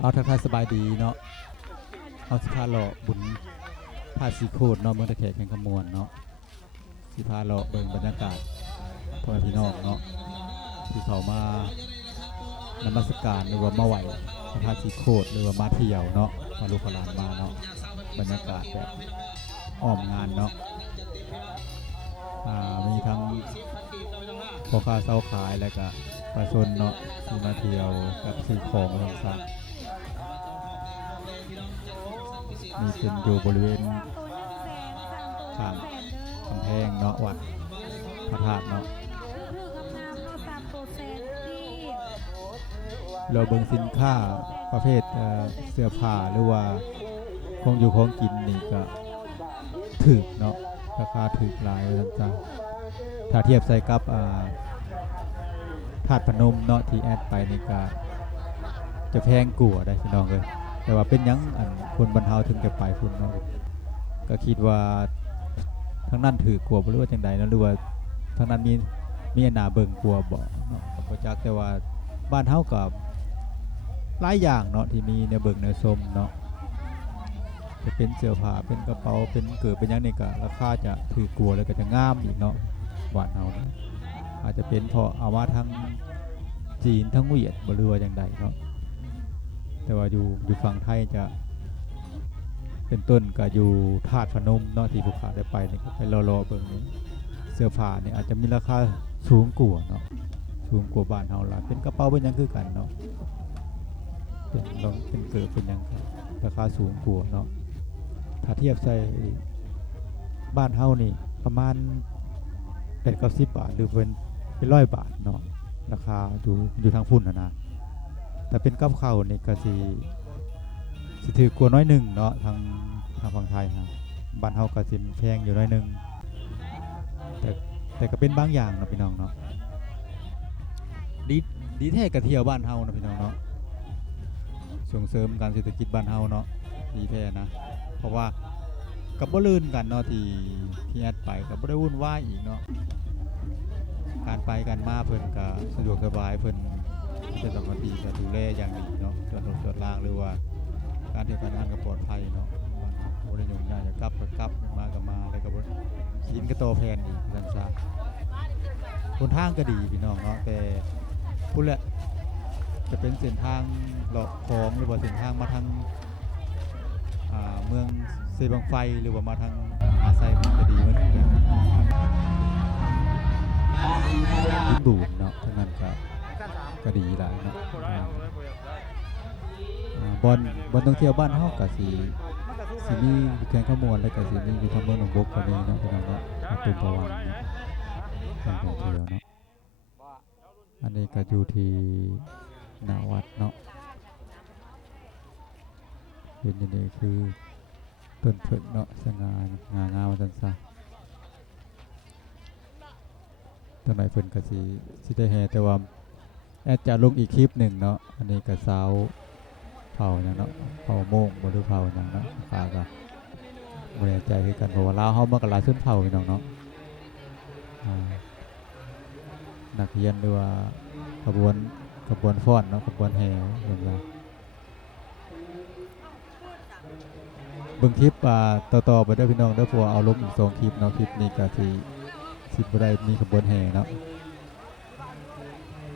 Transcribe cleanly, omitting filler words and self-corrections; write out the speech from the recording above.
เอาทักทายสบายดีเนาะเอาสิพาเลาะบุญพาสีโคดเนาะเมืองตะแขกแห่งขมวนเนาะสิพาเลาะเบิ่งบรรยากาศพ่อแม่พี่น้องเนาะที่เขามานมัสการหรือว่ามาไหวพระธาตุสีโคดหรือว่ามาเที่ยวเนาะมาลูกหลานมาเนาะบรรยากาศแบบอ้อมงานเนาะมีทั้งพ่อค้าเซาขายแล้วก็ประชาชนเนาะที่มาเที่ยวกับซื้อของต่างๆมีเป็นอยู่บริเวณข้างกำแพงเนาะวัดพระธาตุเนาะเราเบิ่งสินค้าประเภทเสื้อผ้าหรือว่าของอยู่ของกินนี่ก็ถูกเนาะราคาถูกหลายต่างๆถ้าเทียบใส่กับธาตุพนมเนาะที่แอดไปนี่ก็จะแพงกว่าได้พี่น้องเลยแต่ว่าเป็นยังอันคนบรรเทาถึงจะไปคุณเนาะก็คิดว่าทั้งนั้นถือกลัวบ่รู้ว่าจังใดนะหรือว่าทั้งนั้นมีอันหนาเบิ่งกลัวบ่เนาะก็บ่จักแต่ว่าบ้านเฮาก็หลายอย่างเนาะที่มีในเบิ่งในชมเนาะจะเป็นเสื้อผ้าเป็นกระเป๋าเป็นเกิดเป็นยังนี่ก็ราคาจะถือกลัวแล้วก็จะงามอีกเนาะบ้านเฮาอาจจะเป็นเพราะเอามาทั้งจีนทั้งเวียดบ่รู้ว่าจังใดเนาะแต่ว่าอยู่ฝั่งไทยจะเป็นต้นก็อยู่ธาตุพนมเนาะที่ภูเขาได้ไปนี่ก็ไปรอเบิ่งนี่เสื้อผ้านี่อาจจะมีราคาสูงกว่าเนาะสูงกว่าบ้านเฮาล่ะเป็นกระเป๋าเป็นยังคือกันเนาะเป็นเกิดเป็นยังราคาสูงกว่าเนาะถ้าเทียบใส่บ้านเฮานี่ประมาณ8-90 บาทหรือเป็น100 บาทเนาะราคาอยู่ทางพุ่นนะแต่เป็นกับข้าวนี่ก็สิถือกว่าน้อยหนึ่งเนาะทางฝั่งไทยฮะบ้านเฮาก็สิแพงอยู่น้อยหนึ่งแต่ก็เป็นบางอย่างเนาะพี่น้องเนาะดีแท้กระเที่ยวบ้านเฮาเนาะพี่น้องเนาะส่งเสริมการเศรษฐกิจบ้านเฮาเนาะดีแท้นะเพราะว่ากับบ่ลื่นกันเนาะที่แอดไปกับบ่ได้วุ่นวายอีกเนาะการไปกันมาเพิ่นก็สะดวกสบายเพิ่นจะต้องมาดีก็ดูแลอย่างดีเนาะจอดรถจอดรางหรือว่าการเที่ยวการงานก็ปลอดภัยเนาะบ่ได้ยุ่งยากจะกลับก็กลับมาก็มาแล้วก็บ่สินก็โตแพนอีกซั่นซะคนทางก็ดีพี่น้องเนาะแต่พุ่นแหละจะเป็นเส้นทางเลาะของหรือว่าเส้นทางมาทางเมืองเซบังไฟหรือว่ามาทางอาไซมันจะดีเหมือนกันยินบูนเนาะทั้งนั้นก็ดีหลายเนาะบอลท่องเที่ยวบ้านเฮาก็สิมีแข่งขมวนแล้วก็สิมีอยู่ทางเมืองหนองบกก็มีเนาะพี่น้องเนาะตุ่มประวังเนาะการท่องเที่ยวเนาะอันนี้ก็อยู่ที่หน้าวัดเนาะเห็นนี่คือต้นเผิกเนาะสง่างามจังซ่าตอนไหนเพิ่นก็สิได้แห่แต่ว่าแอดจะลงอีกคลิปหนึ่งเนาะอันนี้ก็สาวเผาอย่างเนาะเผาโมงบ่ได้เผาอย่างเนาะฟ้าก็บ่แน่ใจคือกันเพราะว่าลาวเฮามันก็หลายชนเผ่าพี่น้องเนาะนักเรียนหรือว่าขบวนฟ้อนเนาะขบวนแห่อย่างไรเบิ่งคลิปต่อไปเด้อพี่น้องเด้อเพราะว่าเอาลงอีก2 คลิปเนาะคลิปนี้ก็สิบ่ได้มีขบวนแห่เนาะ